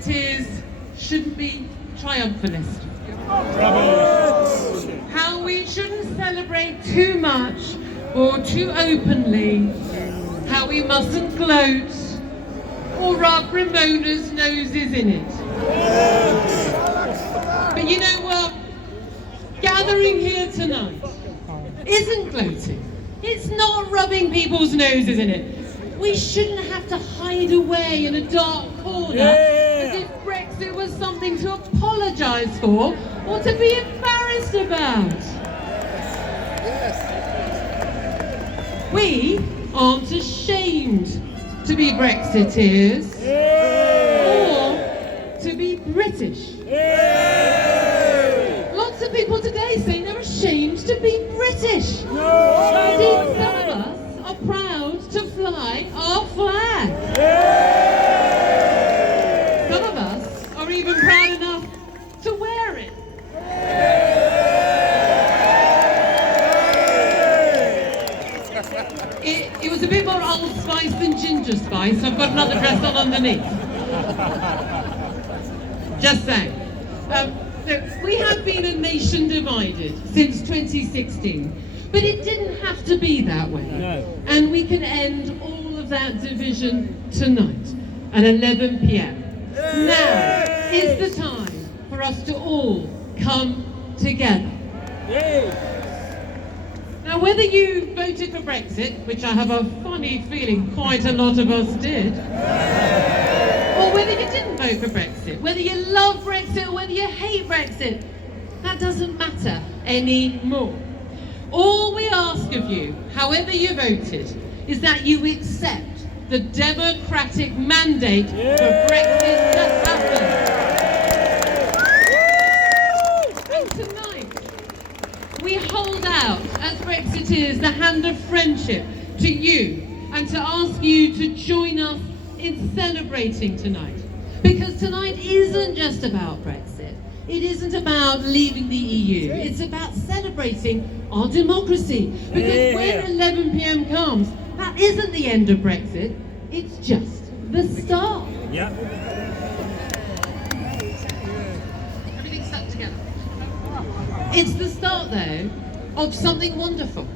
Brexiteers shouldn't be triumphalist. How we shouldn't celebrate too much or too openly. How we mustn't gloat or rub Ramona's noses in it. But you know what? Gathering here tonight isn't gloating. It's not rubbing people's noses in it. We shouldn't have to hide away in a dark corner as if Brexit was something to apologise for or to be embarrassed about. We aren't ashamed to be Brexiteers or to be British. Lots of people today say they're ashamed to be British. Indeed, some of us are proud to fly our flag. Some of us are even proud enough to wear it. It was a bit more Old Spice than Ginger Spice. I've got another dress on underneath. Just saying. Look, we have been a nation divided since 2016, but it didn't have to be that way. No. And we can end all of that division tonight at 11 p.m. Now is the time for us to all come together. Now, whether you voted for Brexit, which I have a funny feeling quite a lot of us did, or whether you didn't vote for Brexit, whether you love Brexit or whether you hate Brexit, that doesn't matter anymore. All we ask of you, however you voted, is that you accept the democratic mandate for Brexit to happen. And tonight, we hold out, as Brexiteers, the hand of friendship to you and to ask you to join us in celebrating tonight. Because tonight isn't just about Brexit. It isn't about leaving the EU. It's about celebrating our democracy. Because when 11 p.m. comes, that isn't the end of Brexit. It's just the start. Yeah. Everything's stuck together. It's the start, though, of something wonderful.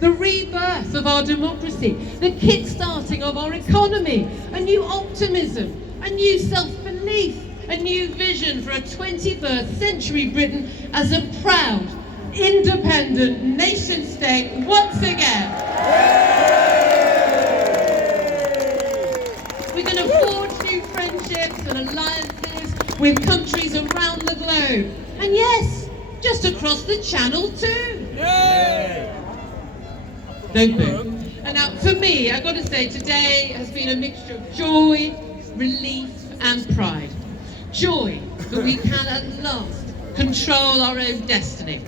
The rebirth of our democracy, the kick-starting of our economy, a new optimism, a new self-belief, a new vision for a 21st century Britain as a proud, independent nation-state once again. We're going to forge new friendships and alliances with countries around the globe. And yes, just across the channel too. Don't boo. And now, for me, I've got to say, today has been a mixture of joy, relief and pride. Joy that we can at last control our own destiny.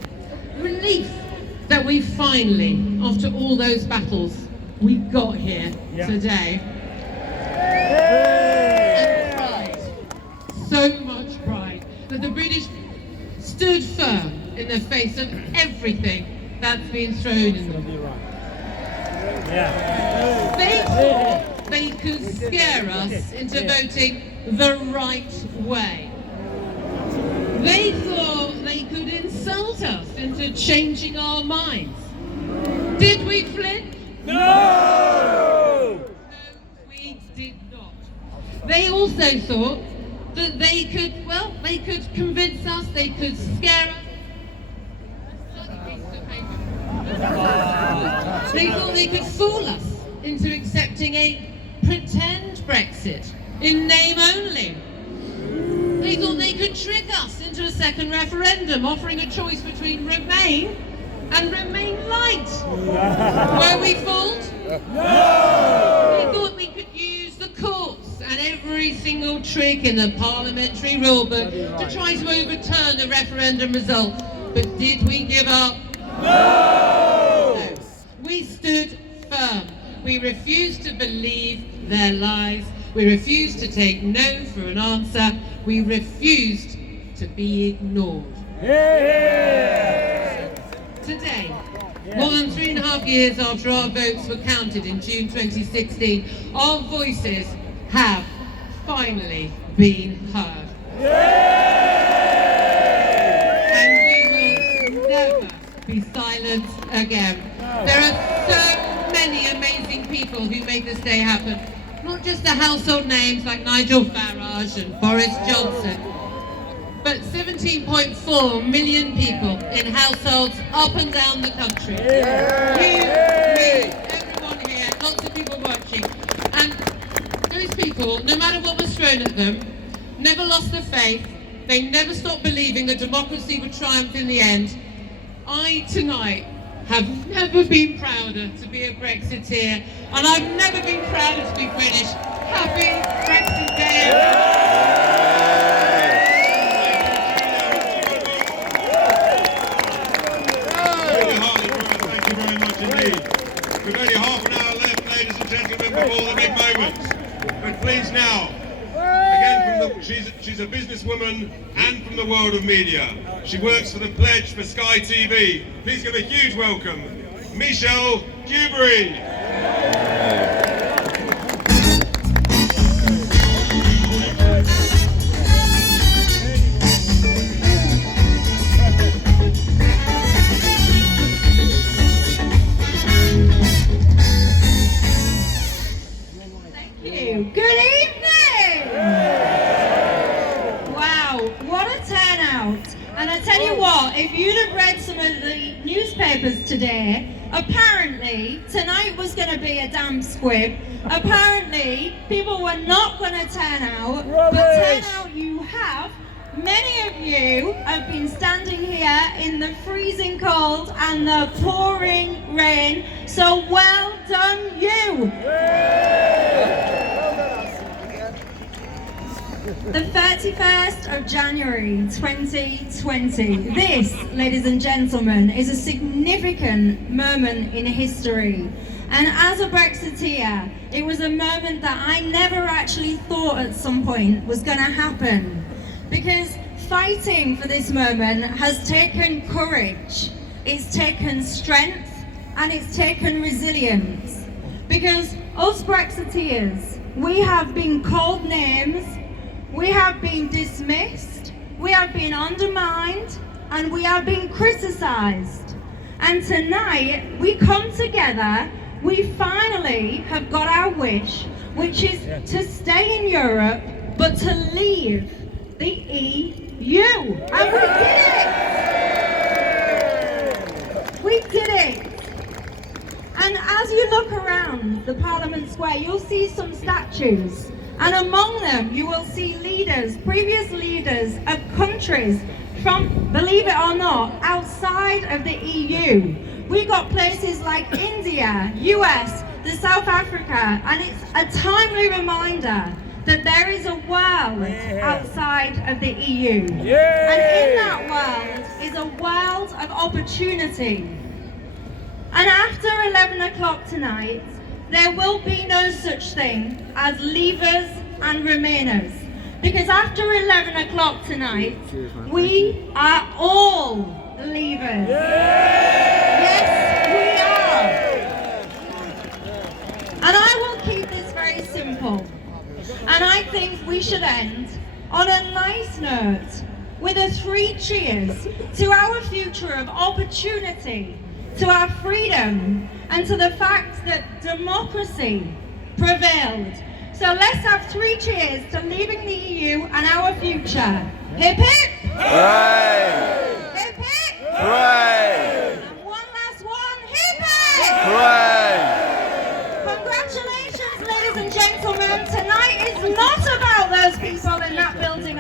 Relief that we finally, after all those battles, we got here today. And pride, so much pride, that the British stood firm in the face of everything that's been thrown in them. They thought they could scare us into voting the right way. They thought they could insult us into changing our minds. Did we flinch? No! No, we did not. They also thought that they could convince us, they could scare us. They thought they could fool us into accepting a pretend Brexit in name only. They thought they could trick us into a second referendum, offering a choice between Remain and Remain Light. Were we fooled? No! They thought we could use the courts and every single trick in the parliamentary rulebook to try to overturn the referendum result. But did we give up? No! We stood firm. We refused to believe their lies. We refused to take no for an answer. We refused to be ignored. Today, more than 3.5 years after our votes were counted in June 2016, our voices have finally been heard. And we will never be silent again. There are so many amazing people who make this day happen. Not just the household names like Nigel Farage and Boris Johnson, but 17.4 million people in households up and down the country. You, me, everyone here, lots of people watching. And those people, no matter what was thrown at them, never lost their faith. They never stopped believing that democracy would triumph in the end. I, tonight, have never been prouder to be a Brexiteer, and I've never been prouder to be British. Happy Brexit Day, everyone. Thank you very much indeed. We've only half an hour left, ladies and gentlemen, before the big moments. But please now, again, she's a businesswoman and from the world of media. She works for the Pledge for Sky TV. Please give a huge welcome, Michelle Dewberry. Good evening! Wow, what a turnout. And I tell you what, if you'd have read some of the newspapers today, apparently tonight was going to be a damn squib. Apparently people were not going to turn out, but turn out you have. Many of you have been standing here in the freezing cold and the pouring rain, so well done you! The 31st of January 2020. This, ladies and gentlemen, is a significant moment in history. And as a Brexiteer, it was a moment that I never actually thought at some point was going to happen. Because fighting for this moment has taken courage, it's taken strength, and it's taken resilience. Because us Brexiteers, we have been called names, we have been dismissed, we have been undermined, and we have been criticised. And tonight, we come together, we finally have got our wish, which is to stay in Europe, but to leave the EU. And we did it! We did it! And as you look around the Parliament Square, you'll see some statues. And among them, you will see leaders, previous leaders of countries from, believe it or not, outside of the EU. We got places like India, US, the South Africa, and it's a timely reminder that there is a world outside of the EU. And in that world is a world of opportunity. And after 11 o'clock tonight, there will be no such thing as leavers and remainers. Because after 11 o'clock tonight, we are all leavers. Yes, we are. And I will keep this very simple. And I think we should end on a nice note with a 3 cheers to our future of opportunity, to our freedom, and to the fact that democracy prevailed. So let's have 3 cheers to leaving the EU and our future. Hip hip! Hooray! Hip hip! Hooray! And one last one, hip hip! Hooray! Congratulations, ladies and gentlemen. Tonight is not about those people in the